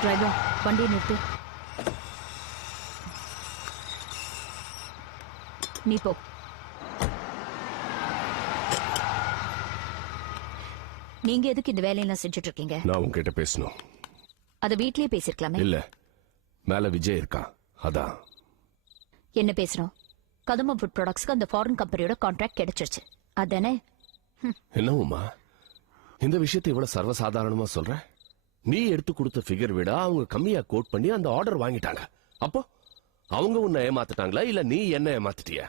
Driver வண்டியை நிறுத்து. நீ போ. நீங்க எதுக்கு இந்த வேலையெல்லாம் செஞ்சுட்டு இருக்கீங்க? நான் உங்ககிட்ட பேசணும். அத வீட்லயே பேசிருக்கலாமே. இல்ல, மேல விஜய் இருக்கான், அதான். என்ன பேசணும்? கதம்பம் ஃபுட் ப்ராடக்ட்ஸ்க்கு அந்த ஃபாரின் கம்பெனியோட கான்ட்ராக்ட் கிடைச்சிருச்சு, அதானே? என்ன உமா, இந்த விஷயத்தை இவ்வளவு சர்வசாதாரணமா சொல்ற? நீ எடுத்து கொடுத்த ஃபிகர் விட அவங்க கம்மியா கோட் பண்ணி அந்த ஆர்டர் வாங்கிட்டாங்க. அப்போ அவங்க உன்னை ஏமாத்திட்டாங்களா இல்ல நீ என்ன ஏமாத்திட்டியா?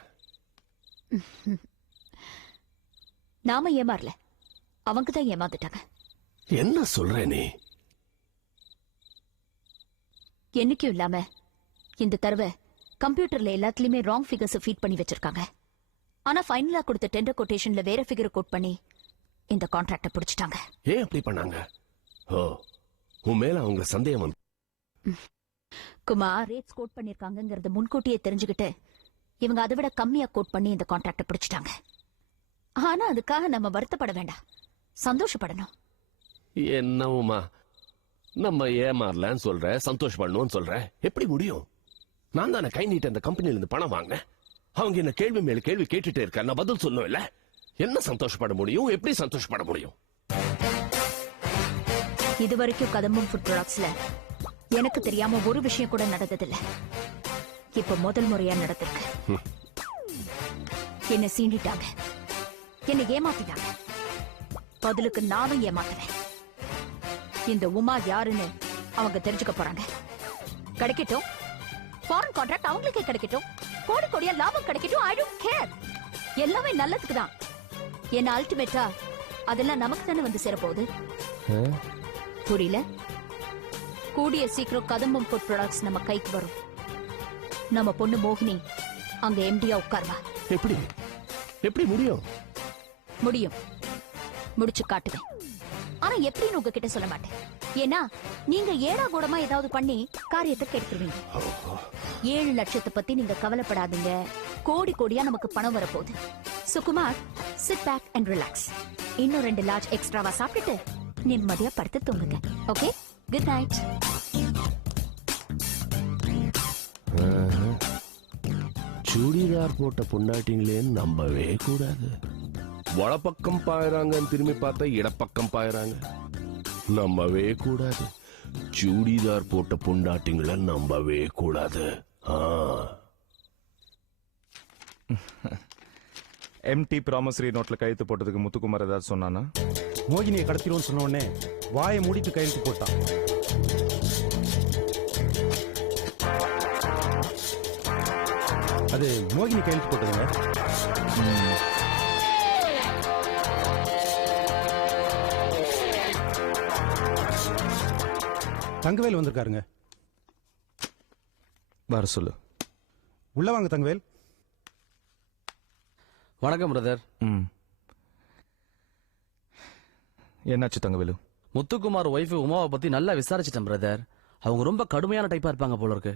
நாம ஏமாறல, அவங்க தான் ஏமாத்திட்டாங்க. என்ன சொல்ற நீ? என்னைக்கும் இல்லாம இந்த தடவை கம்ப்யூட்டர்ல எல்லாத்துலயுமே ராங் ஃபிகர்ஸ் ஃபீட் பண்ணி வச்சிருக்காங்க. ஆனா ஃபைனலா கொடுத்த டெண்டர் கொட்டேஷன்ல வேற ஃபிகர் கோட் பண்ணி இந்த கான்ட்ராக்ட பிடிச்சிட்டாங்க. ஏன் அப்படி பண்ணாங்க? ஓ, உன் மேல அவங்க சந்தேகம் வந்து. குமார் ரேட்ஸ் கோட் பண்ணிருக்காங்கங்கறத முன்கூட்டியே தெரிஞ்சுக்கிட்டு இவங்க அதை விட கம்மியா கோட் பண்ணி இந்த கான்ட்ராக்ட பிடிச்சிட்டாங்க. ஆனா அதுக்காக நம்ம வருத்தப்பட வேண்டாம், சந்தோஷப்படணும். என்ன உமா, நம்ம ஏமாறலன்னு சொல்ற, சந்தோஷப்படணும்னு சொல்ற, எப்படி முடியும்? நான் தானே கை நீட்ட அந்த கம்பெனில இருந்து பணம் வாங்கினேன். அவங்க என்ன கேள்வி மேல கேள்வி கேட்டுட்டே இருக்க, நான் பதில் சொல்லணும் இல்ல? என்ன சந்தோஷப்பட முடியும்? எப்படி சந்தோஷப்பட முடியும்? இதுவரைக்கும் கதம்பம் ஃபுட் ப்ராடக்ட்ஸ்ல எனக்கு தெரியாம ஒரு விஷயம் கூட நடந்ததில்ல. இப்ப முதல் முறையா நடந்திருக்கு. என்ன சீண்டிட்டாங்க, என்ன ஏமாத்திட்டாங்க. பதிலுக்கு நானும் ஏமாத்துறேன். இந்த உமா யாருன்னு அவங்க தெரிஞ்சுக்க போறாங்க. கிடைக்கட்டும், ஃபாரின் கான்ட்ராக்ட் அவங்களுக்கே கிடைக்கட்டும், கோடி கோடியா லாபம் கிடைக்கட்டும். ஐ டோன்ட் கேர், எல்லாமே நல்லதுக்கு தான். என்ன அல்டிமேட்டா அதெல்லாம் நமக்கு தானே வந்து சேரப்போகுது. புரியல? கூடிய சீக்கிரம் கதம்பம் ஃபுட் ப்ராடக்ட்ஸ் நம்ம கைக்கு வரும். நம்ம பொண்ணு மோகினி அங்க எம்டியா உட்கார்வா. எப்படி எப்படி முடியும்? முடியும், முடிச்சு காட்டுவேன். ஆனா எப்படின்னு உங்ககிட்ட சொல்ல மாட்டேன். ஏன்னா நீங்க ஏடா கூடமா ஏதாவது பண்ணி காரியத்தை கெடுத்துருவீங்க. 7 லட்சத்தை பத்தி நீங்க கவலைப்படாதீங்க, கோடி கோடியா நமக்கு பணம் வரப்போகுது. Sukumar, sit back and relax. இன்னும் 2 லார்ஜ் எக்ஸ்ட்ராவா சாப்பிட்டுட்டு நிம்மதியா படுத்து தூங்குங்க. Okay, good night. சுடிதார் போட்ட பொண்டாட்டிங்களேன்னு நம்பவே கூடாது. வலப்பக்கம் பாயறாங்கன்னு திரும்பி பார்த்தா இடப்பக்கம் பாயறாங்க. நம்பவே கூடாது. சுடிதார் போட்ட பொண்டாட்டிங்களை நம்பவே கூடாது. எம்டி ப்ராமிசரி நோட்ல கையெழுத்து போட்டதுக்கு முத்துக்குமார் ஏதாவது சொன்னானா? மோகினியை கடத்திடுவோம்னு சொன்ன உடனே வாயை மூடிட்டு கையெழுத்து போட்டான். அது மோகினி கையெழுத்து போட்டதுங்க. தங்கவேல் வந்திருக்காருங்க. வர சொல்லு. உள்ள வாங்க தங்கவேல். வணக்கம் பிரதர். என்னாச்சு தங்கவேலு? முத்துக்குமார் ஒய்ஃப் உமாவை பத்தி நல்லா விசாரிச்சிட்டேன் பிரதர். அவங்க ரொம்ப கடுமையான டைப்பா இருப்பாங்க போல இருக்கு.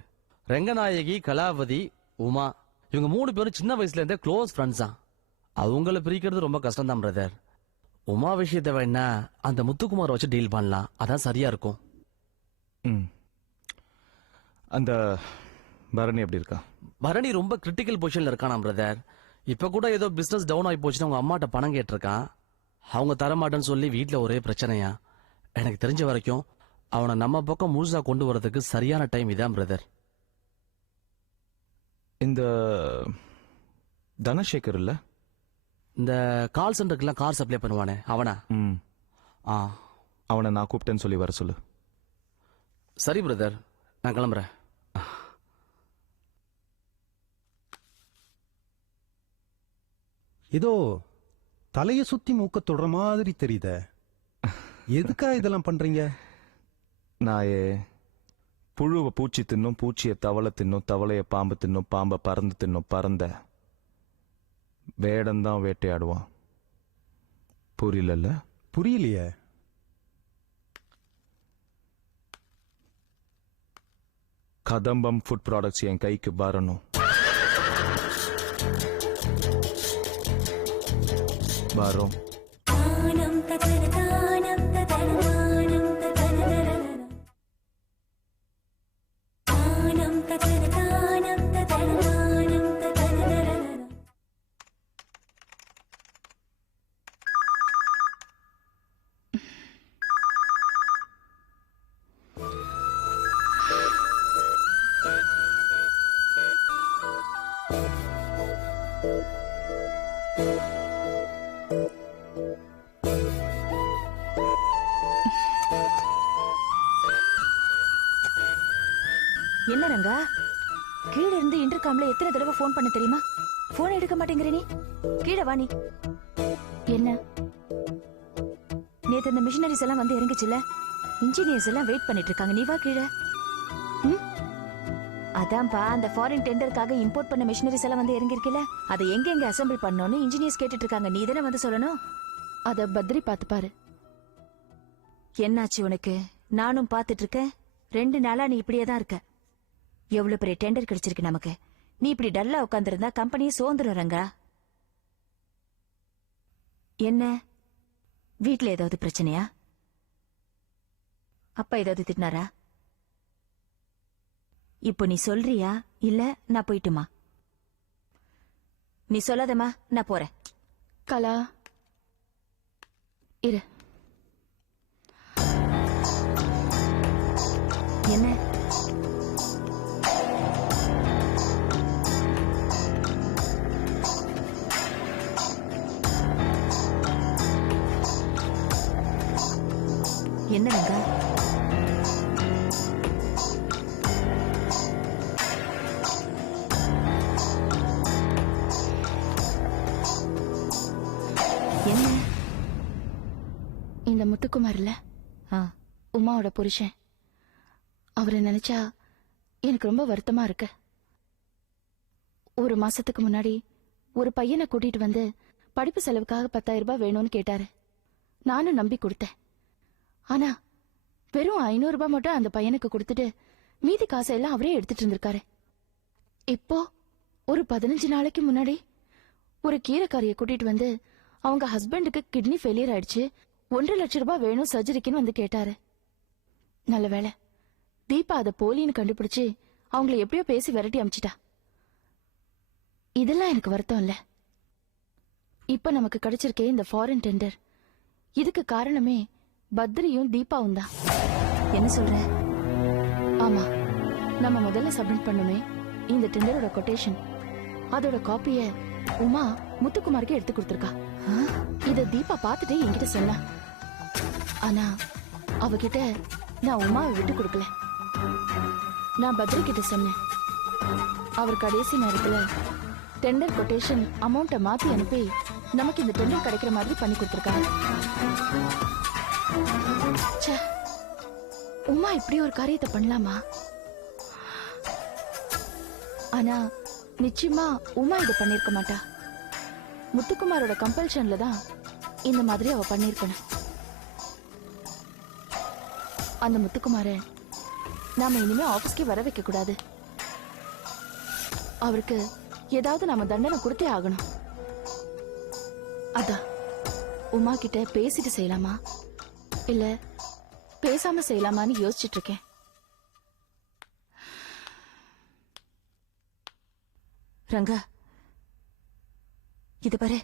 ரெங்கநாயகி, கலாவதி, உமா இவங்க 3 பேரும் சின்ன வயசுல இருந்தே க்ளோஸ் ஃப்ரெண்ட்ஸ் தான். அவங்கள பிரிக்கிறது ரொம்ப கஷ்டம் தான் பிரதர். உமா விஷயத்தை வேணா அந்த முத்துக்குமார் வச்சு டீல் பண்ணலாம், அதான் சரியா இருக்கும். அந்த பரணி எப்படி இருக்கா? பரணி ரொம்ப கிரிட்டிக்கல் பொசிஷன்ல இருக்கானா பிரதர். இப்ப கூட ஏதோ பிசினஸ் டவுன் ஆகி போச்சுன்னா அவங்க அம்மாட்ட பணம் கேட்டிருக்கான். அவங்க தரமாட்டேன்னு சொல்லி வீட்டுல ஒரே பிரச்சனையா. எனக்கு தெரிஞ்ச வரைக்கும் அவனை நம்ம பக்கம் முழுசா கொண்டு வரதுக்கு சரியான டைம் இதான் பிரதர். இந்த தனசேகர் இல்ல, இந்த கால் சென்டருக்குலாம் கார் சப்ளை பண்ணுவானே அவனா? அவனை நான் கூப்பிட்டேன்னு சொல்லி வர சொல்லு. சரி பிரதர், நான் கிளம்புறேன். ஏதோ தலைய சுத்தி மூக்க தொடுற மாதிரி தெரியுத. எதுக்கா இதெல்லாம் பண்றீங்க? நாயே, புழுவை பூச்சி தின்னும், பூச்சியை தவளை தின்னும், தவளைய பாம்பு தின்னும், பாம்பை பறந்து தின்னும், பறந்த வேடந்தான் வேட்டையாடுவான். புரியல? புரியலையே. கதம்பம் ஃபுட் ப்ராடக்ட்ஸ் என் கைக்கு வரணும். வரும். என்ன ரங்கா, கீழே இருந்து இன்டர்காம்ல எத்தனை தடவை ஃபோன் பண்ண தெரியுமா? போன் எடுக்க மாட்டேங்கிற நீ. கீழே வா நீ. என்ன நேத்து அந்த மிஷினரிஸ் எல்லாம் வந்து இறங்குச்சுல, இன்ஜினியர்ஸ் எல்லாம் வெயிட் பண்ணிட்டு இருக்காங்க. நீ வா கீழே. அதான்ப்பா, அந்த ஃபாரின் டெண்டருக்காக இம்போர்ட் பண்ண மிஷினரிஸ் எல்லாம் வந்து இறங்கிருக்கல, அதை எங்க எங்க அசெம்பிள் பண்ணணும்னு இன்ஜினியர்ஸ் கேட்டுட்டு இருக்காங்க. நீ தானே வந்து சொல்லணும். அத பத்ரி பாத்து பாரு. என்னாச்சு உனக்கு? நானும் பாத்துட்டு இருக்கேன். 2 நாளா நீ இப்படியே தான் இருக்க. எவ்வளவு பெரிய டெண்டர் கிடைச்சிருக்கு நமக்கு. நீ இப்படி டல்லா உட்கார்ந்திருந்தா கம்பெனியை சோர்ந்துடும் ரங்கா. என்ன வீட்ல ஏதாவது பிரச்சனையா? அப்பா ஏதாவது திட்டினாரா? இப்போ நீ சொல்றியா இல்ல நான் போயிட்டுமா? நீ சொல்லாதம்மா, நான் போறேன். கலா இரு. என்ன என்ன ரங்கா? என்ன? இந்த முத்துக்குமார்ல உமாவோட புருஷன், அவரை நினைச்சா எனக்கு ரொம்ப வருத்தமா இருக்கு. 1 மாசத்துக்கு முன்னாடி ஒரு பையனை கூட்டிட்டு வந்து படிப்பு செலவுக்காக 10,000 ரூபாய் வேணும்னு கேட்டாரு. நானும் நம்பி கொடுத்தேன். ஆனா வெறும் 500 ரூபாய் மட்டும் அந்த பையனுக்கு கொடுத்துட்டு மீதி காசையெல்லாம் அவரே எடுத்துட்டு இருந்திருக்காரு. இப்போ ஒரு 15 நாளைக்கு முன்னாடி ஒரு கீரைக்காரியை கூட்டிட்டு வந்து அவங்க ஹஸ்பண்டுக்கு கிட்னி ஃபெயிலியர் ஆயிடுச்சு, 1.5 லட்சம் ரூபாய் வேணும் சர்ஜரிக்குன்னு வந்து கேட்டாரு. நல்ல வேளை தீபா அதை போலின்னு கண்டுபிடிச்சு அவங்கள எப்படியோ பேசி விரட்டி அமிச்சிட்டா. இதெல்லாம் எனக்கு வருத்தம் இல்ல. இப்ப நமக்கு கிடைச்சிருக்கே இந்த ஃபாரின் டெண்டர், இதுக்கு காரணமே பத்ரியும் தீபாவும் தான். என்ன சொல்ற? ஆமா, நம்ம முதல்ல சப்மிட் பண்ணுமே இந்த டெண்டரோட கொட்டேஷன், அதோட காப்பிய உமா முத்துக்குமாருக்கு எடுத்து கொடுத்திருக்கா. இத தீபா பார்த்துட்டு என்கிட்ட சொன்னா. ஆனா அவகிட்ட நான் உமாவை விட்டு கொடுக்கல. நான் பத்ரி கிட்ட சொன்னேன். அவர் கடைசி நேரத்துல டெண்டர் கொட்டேஷன் அமௌண்ட்டை மாத்தி அனுப்பி நமக்கு இந்த டெண்டர் கிடைக்கிற மாதிரி பண்ணி கொடுத்திருக்காங்க. உமா இப்படி ஒரு காரியத்தை பண்ணலாமா? ஆனா நிச்சயமா உமா இதை பண்ணிருக்க மாட்டா. முத்துக்குமாரோட கம்பல்ஷன்ல தான் இந்த மாதிரி அவ பண்ணிருக்கணும். அந்த முத்துக்குமார நாம இனிமே ஆபீஸ்க்கு வர வைக்க கூடாது. அவருக்கு ஏதாவது நாம தண்டனை கொடுத்தே ஆகணும். அதான் உமா கிட்ட பேசிட்டு செய்யலாமா இல்ல பேசாம செய்யலாமான்னு யோசிச்சுட்டு இருக்கேன். ரங்கா, இது பாரு,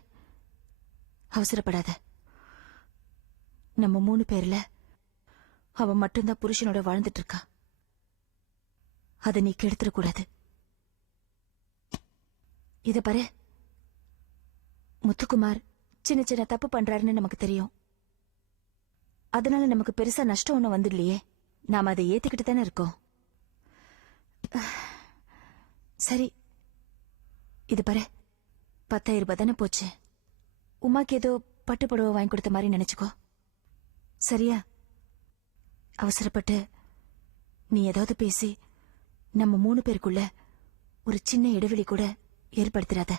அவசரப்படாத. நம்ம 3 பேர்ல அவ மட்டும்தான் புருஷனோட வாழ்ந்துட்டு இருக்கா. அதை நீ கெடுத்துடக்கூடாது. இத பாரு, முத்துக்குமார் சின்ன சின்ன தப்பு பண்றாருன்னு நமக்கு தெரியும். அதனால நமக்கு பெருசா நஷ்டம் ஒண்ணும் வந்துடலையே. நாம அதை ஏத்துக்கிட்டு தானே இருக்கோம். சரி, இது பாரு, 10,000 ரூபாய் தானே போச்சு. உமாக்கு ஏதோ பட்டு புடவை வாங்கி கொடுத்த மாதிரி நினைச்சுக்கோ. சரியா? அவசரப்பட்டு நீ ஏதாவது பேசி நம்ம 3 பேருக்குள்ள ஒரு சின்ன இடைவெளி கூட ஏற்படுத்திடாத.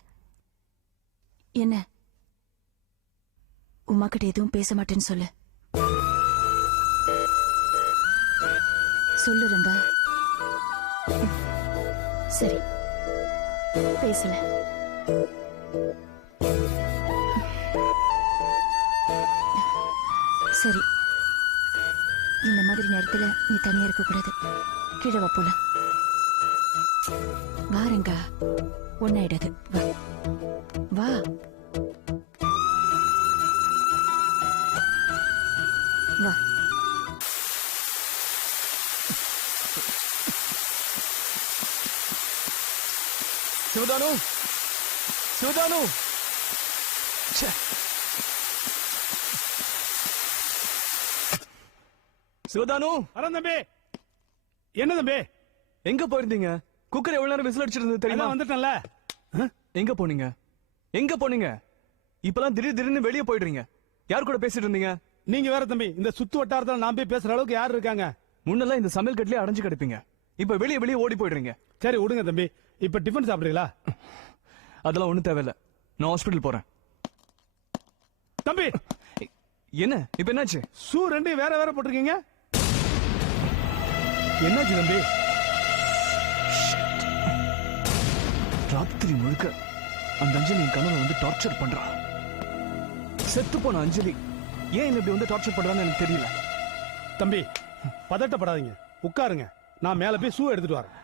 என்ன? உமா கிட்ட எதுவும் பேச மாட்டேன்னு சொல்லு. சொல்லு ரங்கா. சரி, பேசல. சரி, இந்த மாதிரி நேரத்துல நீ தனியா இருக்க கூடாது. கீழே வா, போலாம். வா ரங்கா, ஒன்னாயிடாது. வா வா. வா. சிவதானு, சிவதானு, சிவதானு, வரேன் தம்பி. என்ன தம்பி? எங்க போயிருந்தீங்க? குக்கர் எவ்வளவு நேரம் விசில் அடிச்சிருந்தது தெரியுமா? அதான் வந்துட்டேன்ல. எங்க போனீங்க? எங்க போனீங்க? இப்பெல்லாம் திடீர்னு வெளியே போயிடுறீங்க. யார் கூட பேசிட்டு இருந்தீங்க? நீங்க வேற தம்பி, இந்த சுத்து வட்டாரத்துல நான் போய் பேசுற அளவுக்கு யார் இருக்காங்க? முன்னெல்லாம் இந்த சமையல் கட்டிலே அடைஞ்சு கிடப்பீங்க. இப்ப வெளியே ஓடி போயிடுறீங்க. சரி விடுங்க தம்பி. இப்ப டிஃபன் சாப்பிடுறீங்களா? அதெல்லாம் ஒண்ணும் தேவையில்ல. நான் ஹாஸ்பிடல் போறேன். தம்பி என்ன இப்ப என்னாச்சு? ஷூ ரெண்டையும் வேற வேற போட்டிருக்கீங்க. என்னாச்சு தம்பி? ராத்திரி முழுக்க அந்த அஞ்சலி என் கனவை வந்து டார்ச்சர் பண்றா. செத்து போன அஞ்சலி ஏன் இப்படி வந்து டார்ச்சர் பண்றான்னு எனக்கு தெரியல. தம்பி பதட்டப்படாதீங்க, உட்காருங்க. நான் மேல போய் ஷூ எடுத்துட்டு வரேன்.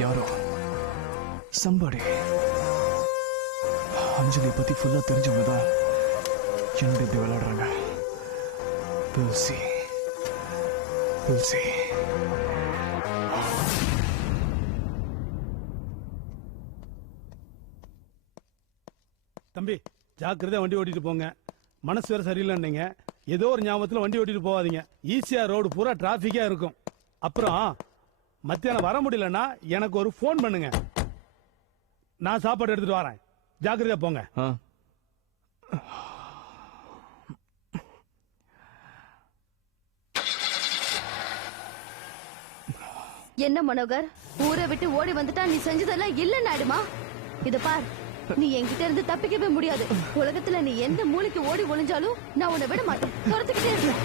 யாரோ somebody அஞ்சலி பத்தி ஃபுல்லா தெரிஞ்சவங்க தான் என்னோட இப்படி விளையாடுறாங்க. We'll see. We'll see. தம்பி ஜாக்கிரதையா வண்டி ஓட்டிட்டு போங்க. மனசு வேற சரியில்லைன்னீங்க. ஏதோ ஒரு ஞாபகத்துல வண்டி ஓட்டிட்டு போகாதீங்க. ஈஸியா ரோடு பூரா டிராபிக்கா இருக்கும். அப்புறம் மத்தியானம் வர முடியலன்னா எனக்கு ஒரு போன் பண்ணுங்க. நான் சாப்பாடு எடுத்துட்டு வரேன். ஜாக்கிரதையா போங்க. என்ன மனோகர், ஊரை விட்டு ஓடி வந்துட்டா நீ செஞ்சதெல்லாம் இல்லன்னு ஆயிடுமா? இத பார், நீ என்கிட்ட இருந்து தப்பிக்கவே முடியாது. உலகத்துல நீ எந்த மூலைக்கு ஓடி ஒளிஞ்சாலும் நான் உன்னை விட மாட்டேன். துரத்துக்கிட்டே இருப்பேன்.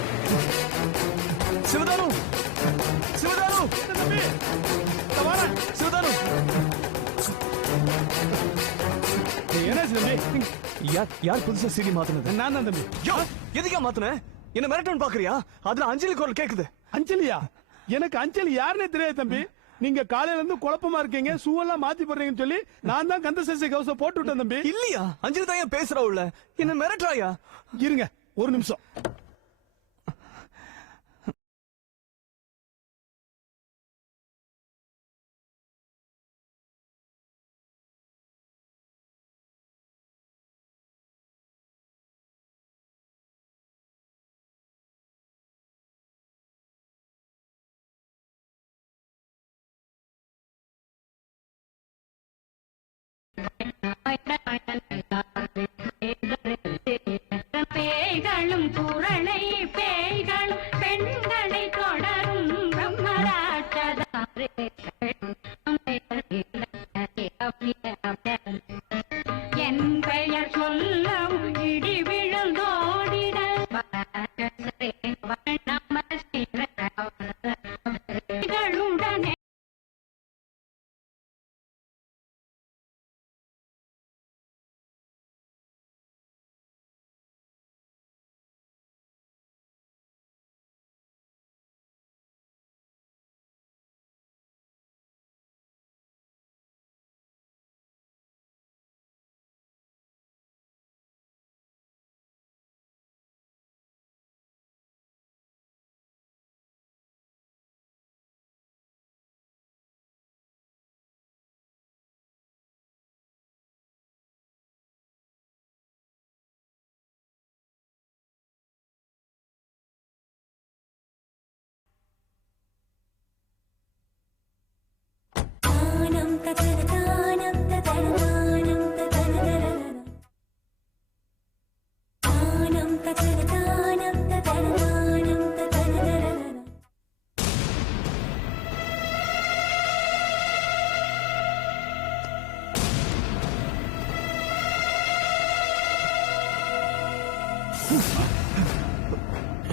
சிவதானு, சிவதானு, சிவதானு, என்னாச்சு தம்பி? யார் புதுசா சீடி மாத்துனது? நான் தான் தம்பி. எதுக்கா மாத்துன? என்ன மிரட்டணும் பாக்குறியா? அதுல அஞ்சலி குரல் கேக்குது. அஞ்சலியா? எனக்கு அஞ்சலி யாருன்னே தெரியாது தம்பி. நீங்க காலையில இருந்து குழப்பமா இருக்கீங்க, ஷூ எல்லாம் மாத்தி போடுறீங்கன்னு சொல்லி நான் தான் கந்தசேஷ கவசம் போட்டு விட்டேன் தம்பி. இல்லையா? அஞ்சலி தான் ஏன் பேசுறா உள்ள? என்ன மிரட்டுறாயா? இருங்க ஒரு நிமிஷம். பேய்களும் குரலை பேய்களும் பெண்களை தொடரும் பிரம்மராட்சதாரே. என் பெயர் சொல்லவும் இடி விழுந்தோடிட நமஸ்தே.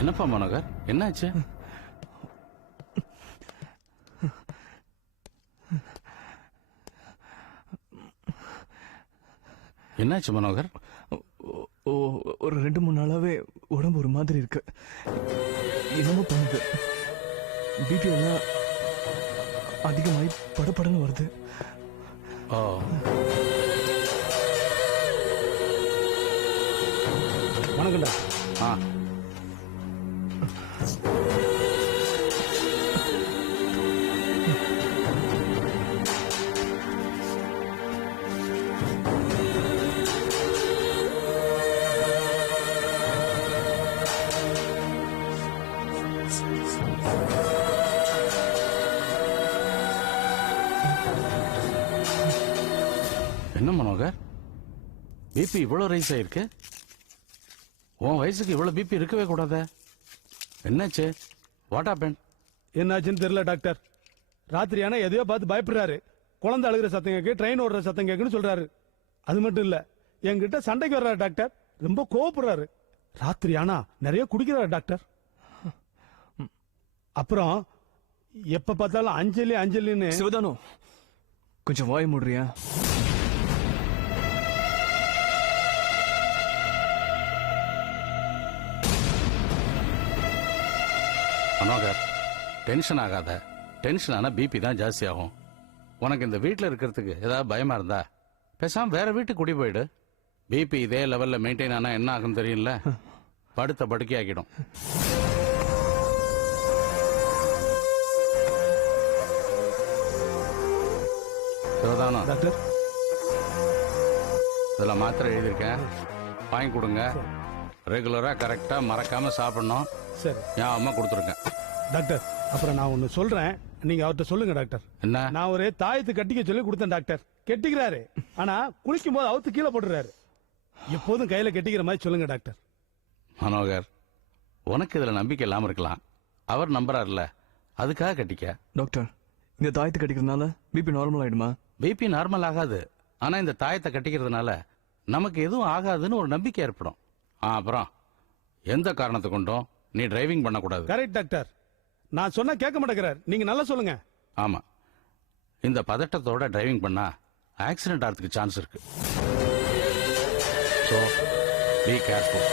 என்னப்பா மனோகர், என்னாச்சு? என்னாச்சு மனோகர்? ஒரு 2-3 நாளாவே உடம்பு ஒரு மாதிரி இருக்கு. என்னமோ பண்ணுது. பிபி எல்லாம் அதிகமாகி படபடன்னு வருது. ஓ, வணக்கம்டா. ஆ, என்ன மனோகர், பிபி இவ்வளவு ரைஸ் ஆயிருக்கு? உன் வயசுக்கு இவ்வளவு பிபி இருக்கவே கூடாத. என்னாச்சு? What happen? என்னாச்சுன்னு தெரியல டாக்டர். ராத்திரி ஆனா எதையோ பார்த்து பயப்படுறாரு. குழந்தை அழுகிற சத்தம் கேட்கு, ட்ரெயின் ஓடுற சத்தம் கேட்குன்னு சொல்றாரு. அது மட்டும் இல்ல, என்கிட்ட சண்டைக்கு வர்றாரு டாக்டர். ரொம்ப கோவப்படுறாரு. ராத்திரி ஆனா நிறைய குடிக்கிறாரு டாக்டர். அப்புறம் எப்ப பார்த்தாலும் அஞ்சலி அஞ்சலின்னு. சிவதானு, கொஞ்சம் வாய் மூடுறியா? மனோகர், டென்ஷன் ஆகாத. டென்ஷன் ஆனா பிபி தான் ஜாஸ்தி ஆகும். உனக்கு இந்த வீட்டில் இருக்கிறதுக்கு ஏதாவது பயமா இருந்தா பேசாம வேற வீட்டுக்கு குடி போயிடு. பிபி இதே லெவல்ல மெயின்டைன் ஆனா என்ன ஆகும் தெரியல, படுத்த படுக்கை ஆக்கிடும். சிவதானம் டாக்டர், இதுல மாத்திரை எழுதியிருக்கேன், வாங்கி கொடுங்க. ரெகுலரா கரெக்டா மறக்காம சாப்பிடணும். சரி. என் அம்மா கொடுத்துருக்கேன். டாக்டர், அப்புறம் நான் ஒன்னு சொல்றேன், நீங்க அவர்கிட்ட சொல்லுங்க டாக்டர். என்ன? நான் ஒரு தாயத்து கட்டிக்க சொல்லி கொடுத்தேன் டாக்டர். கெட்டிக்கிறாரு, ஆனா குளிக்கும் போது அவுத்து கீழே போட்டுறாரு. எப்போதும் கையில கெட்டிக்கிற மாதிரி சொல்லுங்க டாக்டர். மனோகர், உனக்கு இதுல நம்பிக்கை இல்லாம இருக்கலாம், அவர் நம்புறாருல, அதுக்காக கட்டிக்க. டாக்டர், இந்த தாயத்தை கட்டிக்கிறதுனால பிபி நார்மல் ஆயிடுமா? பிபி நார்மல் ஆகாது, ஆனா இந்த தாயத்தை கட்டிக்கிறதுனால நமக்கு எதுவும் ஆகாதுன்னு ஒரு நம்பிக்கை ஏற்படும். அப்புறம் எந்த காரணத்தை கொண்டும் நீ டிரைவிங் பண்ணக்கூடாது. Correct doctor. நான் சொன்னா கேட்க மாட்டேங்கிறார். நீங்க நல்லா சொல்லுங்க. ஆமா, இந்த பதட்டத்தோட டிரைவிங் பண்ணா ஆக்சிடென்ட் ஆகிறதுக்கு சான்ஸ் இருக்கு. So be careful.